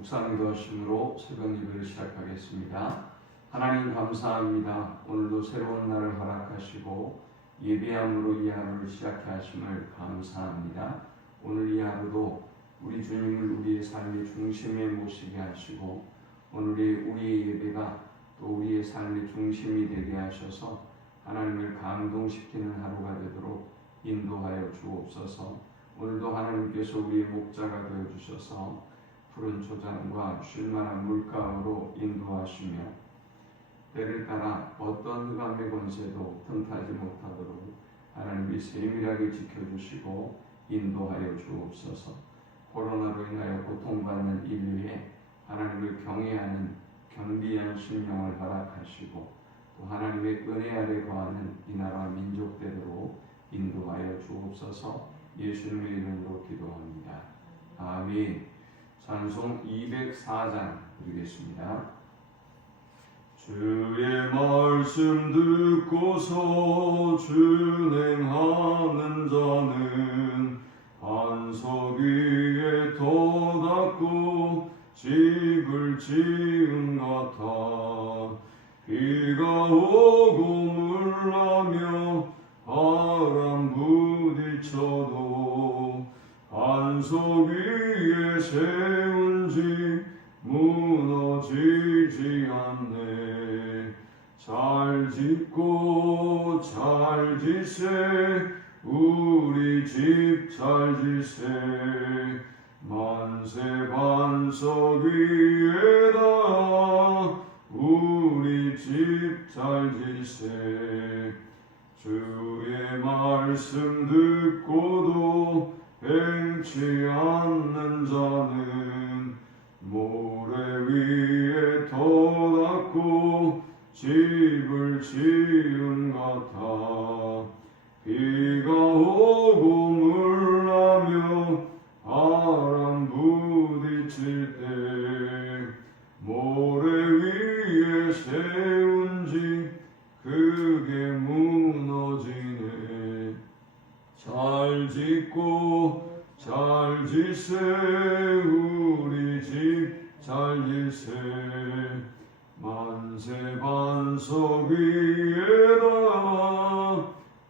묵상 기도하심으로 새벽 예배를 시작하겠습니다. 하나님 감사합니다. 오늘도 새로운 날을 허락하시고 예배함으로 이 하루를 시작해 하심을 감사합니다. 오늘 이 하루도 우리 주님을 우리의 삶의 중심에 모시게 하시고 오늘의 우리의 예배가 또 우리의 삶의 중심이 되게 하셔서 하나님을 감동시키는 하루가 되도록 인도하여 주옵소서. 오늘도 하나님께서 우리의 목자가 되어주셔서 푸른 초장과 쉴만한 물가로 인도하시며 때를 따라 어떤 흑암의 권세도 틈타지 못하도록 하나님이 세밀하게 지켜주시고 인도하여 주옵소서. 코로나로 인하여 고통받는 인류에 하나님을 경외하는 경비한 심령을 허락하시고 또 하나님의 은혜 아래 거하는 이 나라 민족대로 인도하여 주옵소서. 예수님의 이름으로 기도합니다. 아멘. 찬송 204장 드리겠습니다. 주의 말씀 듣고서 준행하는 자는 반석 위에 터닫고 집을 지은 같아. 비가 오고 물나며 바람 부딪혀도 반석 위에 세운 집 무너지지 않네. 잘 짓고 잘 지세 우리 집 잘 지세. 만세 반석 위에다 우리 집 잘 지세. 주의 말씀 듣고도 행치 않는 자는 모래 위에 터닫고 집을 지은 같아. 비가 오고 물나며 바람 부딪힐 때 모래 위에 세운 집 그게 무너지네. 잘 짓고 잘 지세 우리 집 잘 지세. 만세 반석 위에다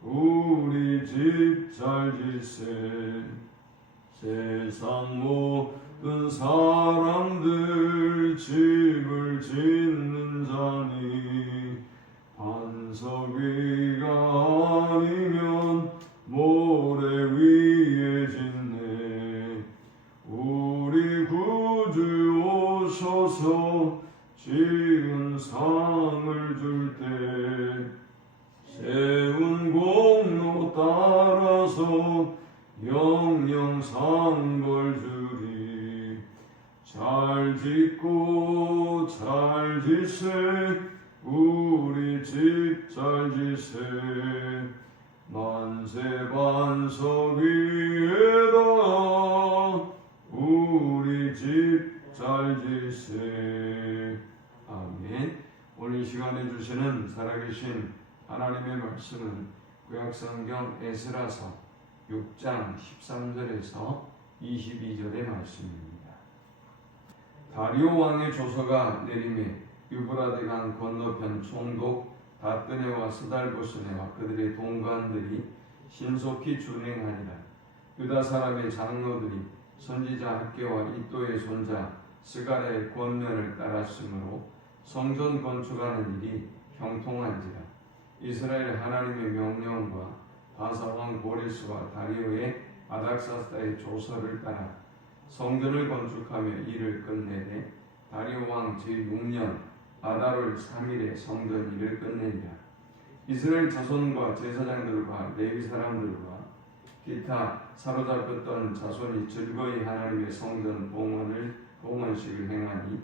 우리 집 잘 지세. 세상 모든 사람들 집을 짓는 자니 반석 위가 아니면 모래 위에 짓네. 우리 구주 오셔서 지은 상을 줄 때 세운 공로 따라서 영영 상걸 주리. 잘 짓고 잘 지세 우리 집 잘 지세. 만세 반석 위에다 우리 집 잘 지세. 아멘. 오늘 이 시간에 주시는 살아계신 하나님의 말씀은 구약성경 에스라서 6장 13절에서 22절의 말씀입니다. 다리오 왕의 조서가 내림에 유브라데 강 건너편 총독 다뜨네와 스달보스네와 그들의 동관들이 신속히 준행하니라. 유다 사람의 장로들이 선지자 학개와 이또의 손자 스가랴의 권면을 따랐으므로 성전 건축하는 일이 형통한지라. 이스라엘 하나님의 명령과 바사왕 고레스와 다리오의 아닥사스다의 조서를 따라 성전을 건축하며 일을 끝내되 다리오 왕 제6년 아달월 3일에 성전 일을 끝내니라. 이스라엘 자손과 제사장들과 레위 사람들과 기타 사로잡혔던 자손이 즐거이 하나님의 성전 봉헌식을 행하니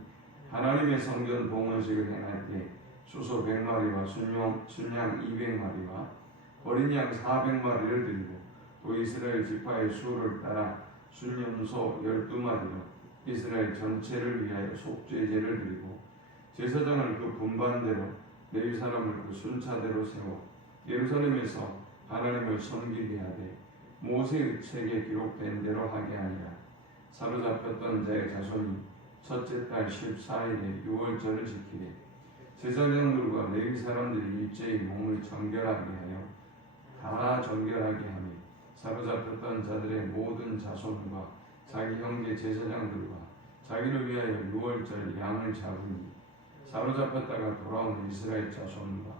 하나님의 성전 봉헌식을 행할 때 수소 100마리와 순양 200마리와 어린 양 400마리를 드리고 또 이스라엘 지파의 수를 따라 순염소 12마리로 이스라엘 전체를 위하여 속죄제를 드리고 제사장을 그 분반대로 레위 사람을 그 순차대로 세워 예루살렘에서 하나님을 섬기게 하되 모세의 책에 기록된 대로 하게 하니라. 사로잡혔던 자의 자손이 첫째 달 14일에 유월절을 지키되 제사장들과 레위 사람들이 일제히 몸을 정결하게 하여 다 정결하게 하며 사로잡혔던 자들의 모든 자손과 자기 형제 제사장들과 자기를 위하여 유월절 양을 잡으니 사로잡혔다가 돌아온 이스라엘 자손과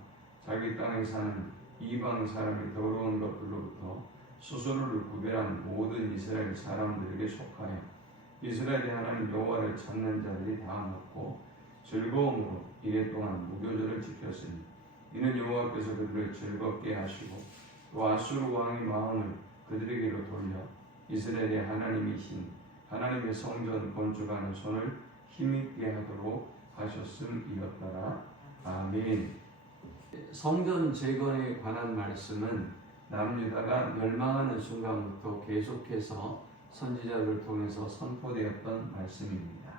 자기 땅에 사는 이방 사람이 더러운 것들로부터 수수료를 구별한 모든 이스라엘 사람들에게 속하여 이스라엘의 하나님 여호와를 찾는 자들이 다 먹고 즐거움으로 이래 동안 무교절을 지켰으니 이는 여호와께서 그들을 즐겁게 하시고 또 아수르 왕의 마음을 그들에게로 돌려 이스라엘의 하나님이신 하나님의 성전 건축하는 손을 힘있게 하도록 하셨음이었더라. 아멘. 성전 재건에 관한 말씀은 남유다가 멸망하는 순간부터 계속해서 선지자들을 통해서 선포되었던 말씀입니다.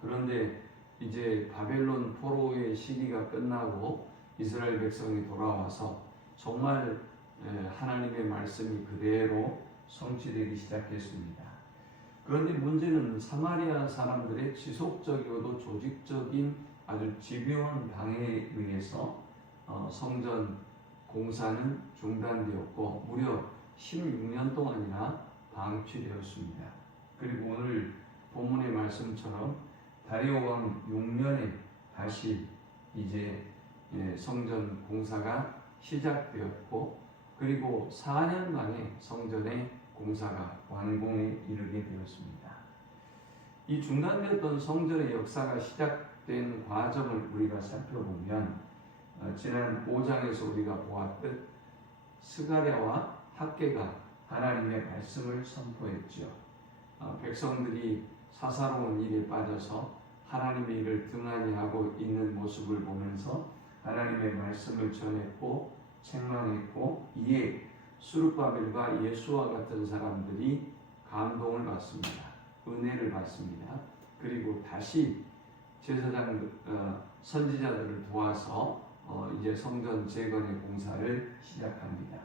그런데 이제 바벨론 포로의 시기가 끝나고 이스라엘 백성이 돌아와서 정말 하나님의 말씀이 그대로 성취되기 시작했습니다. 그런데 문제는 사마리아 사람들의 지속적이고도 조직적인 아주 집요한 방해에 의해서 성전 공사는 중단되었고 무려 16년 동안이나 방치되었습니다. 그리고 오늘 본문의 말씀처럼 다리오 왕 6년에 다시 이제 성전 공사가 시작되었고 그리고 4년 만에 성전의 공사가 완공에 이르게 되었습니다. 이 중단되었던 성전의 역사가 시작된 과정을 우리가 살펴보면 지난 5장에서 우리가 보았듯 스가랴와 학개가 하나님의 말씀을 선포했죠. 백성들이 사사로운 일에 빠져서 하나님의 일을 등한히 하고 있는 모습을 보면서 하나님의 말씀을 전했고 책망했고 이에 수르바벨과 예수와 같은 사람들이 감동을 받습니다. 은혜를 받습니다. 그리고 다시 제사장 선지자들을 도와서 이제 성전 재건의 공사를 시작합니다.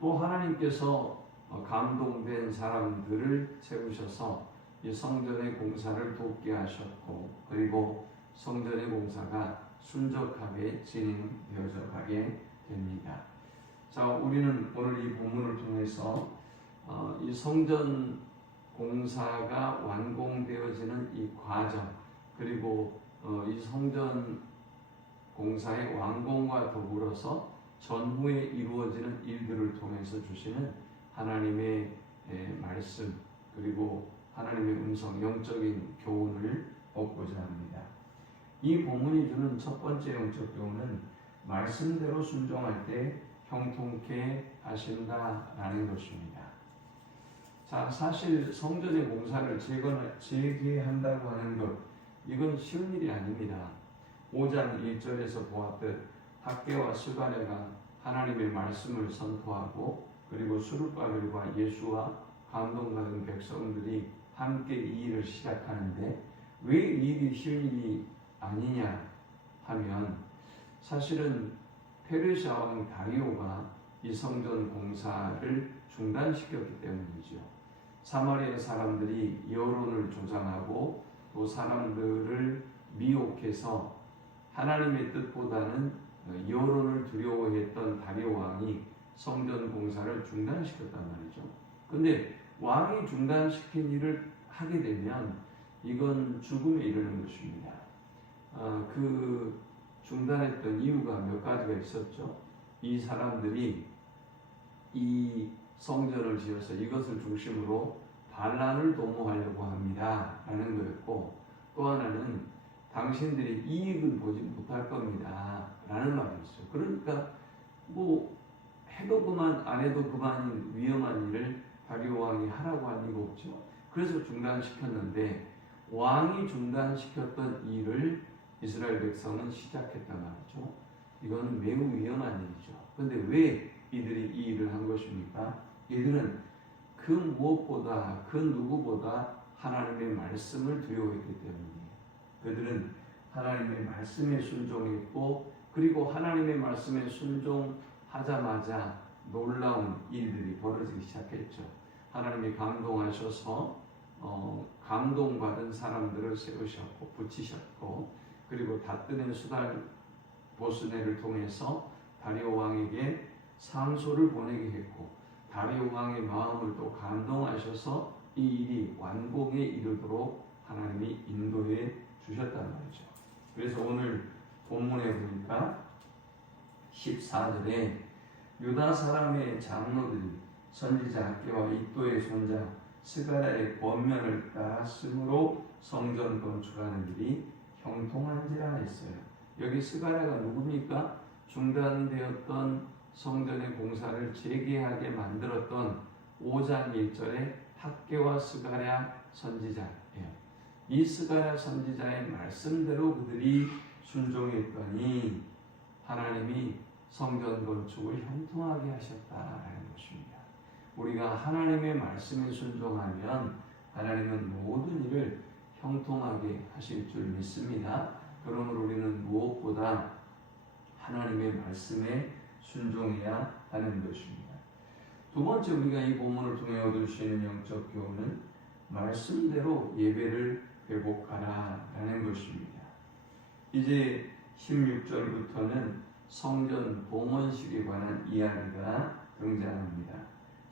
또 하나님께서 감동된 사람들을 세우셔서 이 성전의 공사를 돕게 하셨고 그리고 성전의 공사가 순적하게 진행되어져 가게 됩니다. 자, 우리는 오늘 이 본문을 통해서 이 성전 공사가 완공되어지는 이 과정 그리고 이 성전 공사의 완공과 더불어서 전후에 이루어지는 일들을 통해서 주시는 하나님의 말씀 그리고 하나님의 음성, 영적인 교훈을 얻고자 합니다. 이 본문이 주는 첫 번째 영적 교훈은 말씀대로 순종할 때 형통케 하신다라는 것입니다. 자, 사실 성전의 공사를 재개한다고 하는 것 이건 쉬운 일이 아닙니다. 5장 1절에서 보았듯 학개와 스가랴가 하나님의 말씀을 선포하고 그리고 수르바벨과 예수와 감동받은 백성들이 함께 이 일을 시작하는데 왜 이 일이 쉬운 일이 아니냐 하면 사실은 페르시아 왕 다리오가 이 성전 공사를 중단시켰기 때문이죠. 사마리아 사람들이 여론을 조장하고 또 사람들을 미혹해서 하나님의 뜻보다는 여론을 두려워했던 다리오 왕이 성전 공사를 중단시켰단 말이죠. 근데 왕이 중단시킨 일을 하게 되면 이건 죽음에 이르는 것입니다. 그 중단했던 이유가 몇 가지가 있었죠. 이 사람들이 이 성전을 지어서 이것을 중심으로 반란을 도모하려고 합니다 라는 거였고 또 하나는 당신들이 이익은 보지 못할 겁니다 라는 말이었어요. 그러니까 뭐 해도 그만 안 해도 그만인 위험한 일을 다리오 왕이 하라고 할 리가 없죠. 그래서 중단시켰는데 왕이 중단시켰던 일을 이스라엘 백성은 시작했단 말이죠. 이건 매우 위험한 일이죠. 그런데 왜 이들이 이 일을 한 것입니까? 이들은 그 무엇보다 그 누구보다 하나님의 말씀을 두려워했기 때문이에요. 그들은 하나님의 말씀에 순종했고 그리고 하나님의 말씀에 순종하자마자 놀라운 일들이 벌어지기 시작했죠. 하나님이 감동하셔서 감동받은 사람들을 세우셨고 붙이셨고, 그리고 다뜨는 수달 보스네를 통해서 다리오 왕에게 상소를 보내게 했고, 다리오 왕의 마음을 또 감동하셔서 이 일이 완공에 이르도록 하나님이 인도해 주셨단 말이죠. 그래서 오늘 본문에 보니까 14절에 유다 사람의 장로들이 선지자 학개와 이도의 손자 스가랴의 권면을 따랐으므로 성전 건축하는 일이 형통한지라 했어요. 여기 스가랴가 누굽니까? 중단되었던 성전의 공사를 재개하게 만들었던 5장 1절의 학개와 스가랴 선지자예요. 이 스가랴 선지자의 말씀대로 그들이 순종했더니 하나님이 성전 건축을 형통하게 하셨다라는 것입니다. 우리가 하나님의 말씀에 순종하면 하나님은 모든 일을 형통하게 하실 줄 믿습니다. 그러므로 우리는 무엇보다 하나님의 말씀에 순종해야 하는 것입니다. 두 번째, 우리가 이 본문을 통해 얻을 수 있는 영적 교훈은 말씀대로 예배를 회복하라 라는 것입니다. 이제 16절부터는 성전 봉헌식에 관한 이야기가 등장합니다.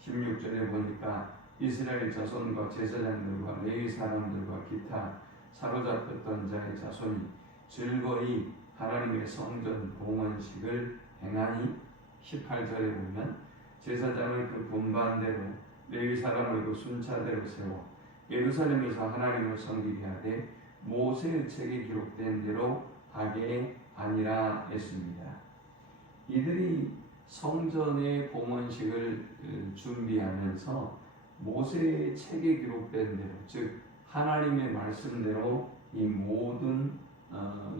16절에 보니까 이스라엘 자손과 제사장들과 레위 사람들과 기타 사로잡혔던 자의 자손이 즐거이 하나님의 성전 봉헌식을 행하니, 18절에 보면 제사장을 그 분반대로 레위 사람을 그 순차대로 세워 예루살렘에서 하나님을 섬기게 하되 모세의 책에 기록된 대로 하게 하니라 했습니다. 이들이 성전의 봉헌식을 준비하면서 모세의 책에 기록된 대로, 즉 하나님의 말씀대로 이 모든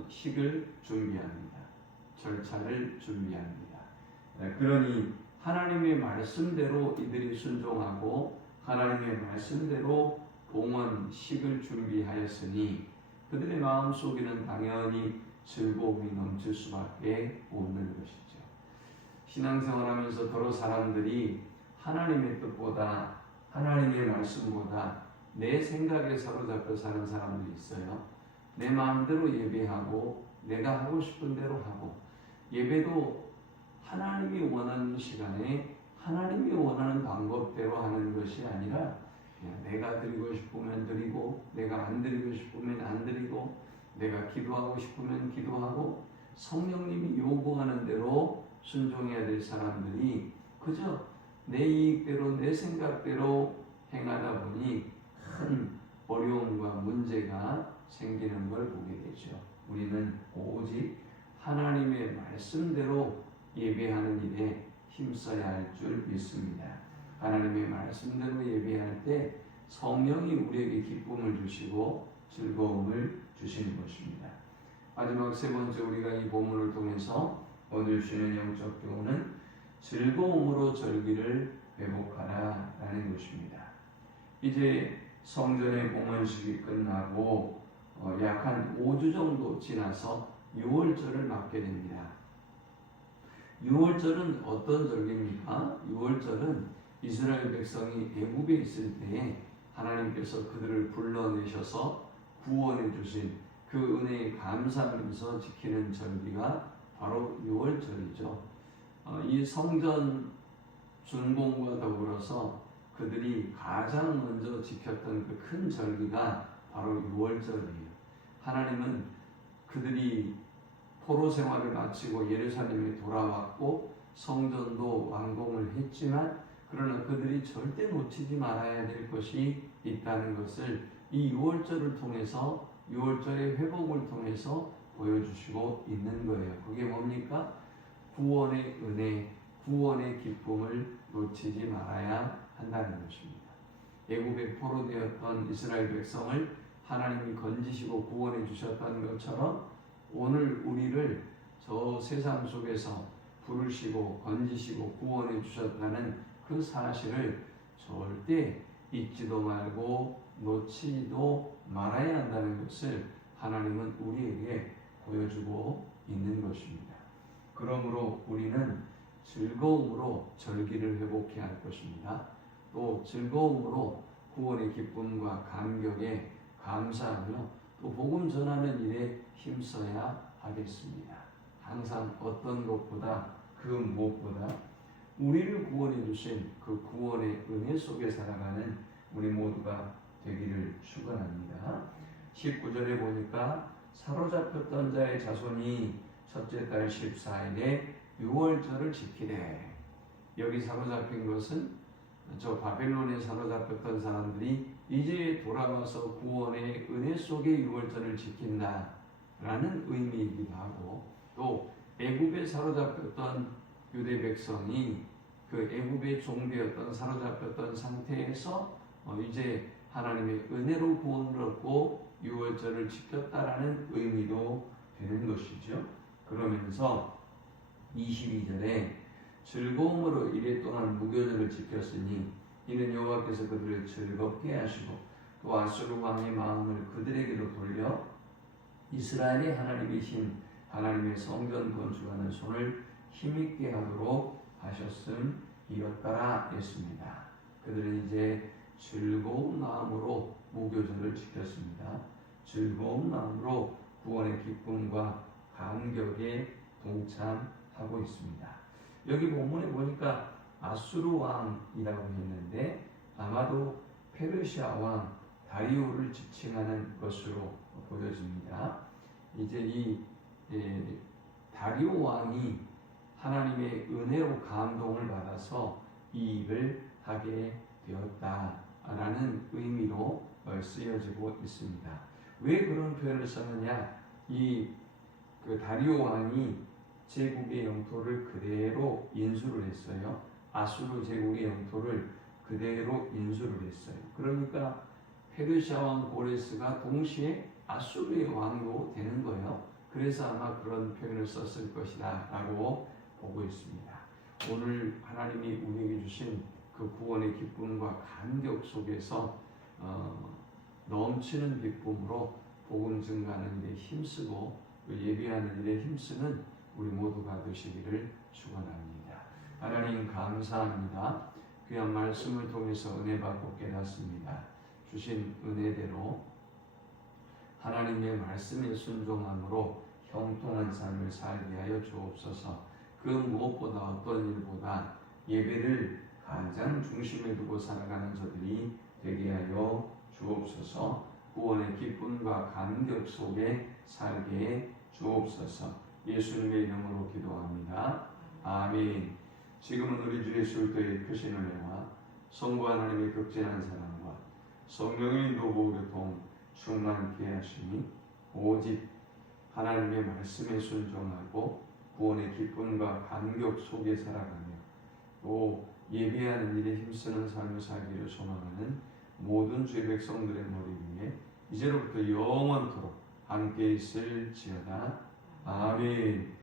식을 준비합니다. 절차를 준비합니다. 그러니 하나님의 말씀대로 이들이 순종하고 하나님의 말씀대로 봉헌식을 준비하였으니 그들의 마음속에는 당연히 즐거움이 넘칠 수밖에 없는 것이죠. 신앙생활하면서 더러 사람들이 하나님의 뜻보다, 하나님의 말씀보다 내 생각에 사로잡혀 사는 사람들이 있어요. 내 마음대로 예배하고 내가 하고 싶은 대로 하고, 예배도 하나님이 원하는 시간에 하나님이 원하는 방법대로 하는 것이 아니라 내가 드리고 싶으면 드리고, 내가 안 드리고 싶으면 안 드리고, 내가 기도하고 싶으면 기도하고, 성령님이 요구하는 대로 순종해야 될 사람들이 그저 내 이익대로 내 생각대로 행하다 보니 큰 어려움과 문제가 생기는 걸 보게 되죠. 우리는 오직 하나님의 말씀대로 예배하는 일에 힘써야 할 줄 믿습니다. 하나님의 말씀대로 예배할 때 성령이 우리에게 기쁨을 주시고 즐거움을 주시는 것입니다. 마지막 세 번째, 우리가 이 본문을 통해서 얻을 수 있는 영적 교훈은 즐거움으로 절기를 회복하라 라는 것입니다. 이제 성전의 봉헌식이 끝나고 약 한 5주 정도 지나서 6월절을 맞게 됩니다. 6월절은 어떤 절기입니까? 6월절은 이스라엘 백성이 애굽에 있을 때에 하나님께서 그들을 불러내셔서 구원해 주신 그 은혜에 감사하면서 지키는 절기가 바로 6월절이죠. 이 성전 준공과 더불어서 그들이 가장 먼저 지켰던 그 큰 절기가 바로 6월절이에요. 하나님은 그들이 포로 생활을 마치고 예루살렘에 돌아왔고 성전도 완공을 했지만, 그러나 그들이 절대 놓치지 말아야 될 것이 있다는 것을 이 6월절을 통해서, 6월절의 회복을 통해서 보여주시고 있는 거예요. 그게 뭡니까? 구원의 은혜, 구원의 기쁨을 놓치지 말아야 한다는 것입니다. 애굽에 포로되었던 이스라엘 백성을 하나님이 건지시고 구원해 주셨다는 것처럼 오늘 우리를 저 세상 속에서 부르시고 건지시고 구원해 주셨다는 그 사실을 절대 잊지도 말고 놓치지도 말아야 한다는 것을 하나님은 우리에게 보여주고 있는 것입니다. 그러므로 우리는 즐거움으로 절기를 회복해야 할 것입니다. 또 즐거움으로 구원의 기쁨과 감격에 감사하며 또 복음 전하는 일에 힘써야 하겠습니다. 항상 어떤 것보다 그 무엇보다 우리를 구원해 주신 그 구원의 은혜 속에 살아가는 우리 모두가 되기를 축원합니다. 19절에 보니까 사로잡혔던 자의 자손이 첫째 달 14일에 유월절을 지키되, 여기 사로잡힌 것은 저 바벨론에 사로잡혔던 사람들이 이제 돌아와서 구원의 은혜 속에 유월절을 지킨다라는 의미이기도 하고, 또 애굽에 사로잡혔던 유대 백성이 그 애굽의 종되었던 사로잡혔던 상태에서 이제 하나님의 은혜로 구원을 얻고 유월절을 지켰다라는 의미도 되는 것이죠. 그러면서 22절에 즐거움으로 이래 동안 무교절을 지켰으니 이는 여호와께서 그들을 즐겁게 하시고 또 아수르 왕의 마음을 그들에게로 돌려 이스라엘의 하나님이신 하나님의 성전 건축하는 손을 힘있게 하도록 하셨음이었더라 했습니다. 그들은 이제 즐거운 마음으로 무교절을 지켰습니다. 즐거운 마음으로 구원의 기쁨과 감격에 동참하고 있습니다. 여기 본문에 보니까 아수르 왕이라고 했는데 아마도 페르시아 왕 다리오를 지칭하는 것으로 보여집니다. 이제 이 다리오 왕이 하나님의 은혜로 감동을 받아서 이 일을 하게 되었다라는 의미로 쓰여지고 있습니다. 왜 그런 표현을 썼느냐? 그 다리오 왕이 제국의 영토를 그대로 인수를 했어요. 아수르 제국의 영토를 그대로 인수를 했어요. 그러니까 페르시아 왕 고레스가 동시에 아수르의 왕도 되는 거예요. 그래서 아마 그런 표현을 썼을 것이다 라고 보고 있습니다. 오늘 하나님이 우리에게 주신 그 구원의 기쁨과 감격 속에서 넘치는 기쁨으로 복음 증가하는 일에 힘쓰고 예비하는 일에 힘쓰는 우리 모두가 되시기를 축원합니다. 하나님 감사합니다. 귀한 말씀을 통해서 은혜 받고 깨닫습니다. 주신 은혜대로 하나님의 말씀에 순종함으로 형통한 삶을 살게 하여 주옵소서. 그 무엇보다 어떤 일보다 예배를 가장 중심에 두고 살아가는 저들이 되게 하여 주옵소서. 구원의 기쁨과 감격 속에 살게 주옵소서. 예수님의 이름으로 기도합니다. 아멘. 지금은 우리 주 예수 그리스도의 크신 은혜와 성부 하나님의 극진한 사랑과 성령의 인도고 교통 충만케 하시니 오직 하나님의 말씀에 순종하고 구원의 기쁨과 감격 속에 살아가며 또 예배하는 일에 힘쓰는 삶을 살기를 소망하는 모든 주의 백성들의 머리 위에 이제로부터 영원토록 함께 있을지어다. 아멘.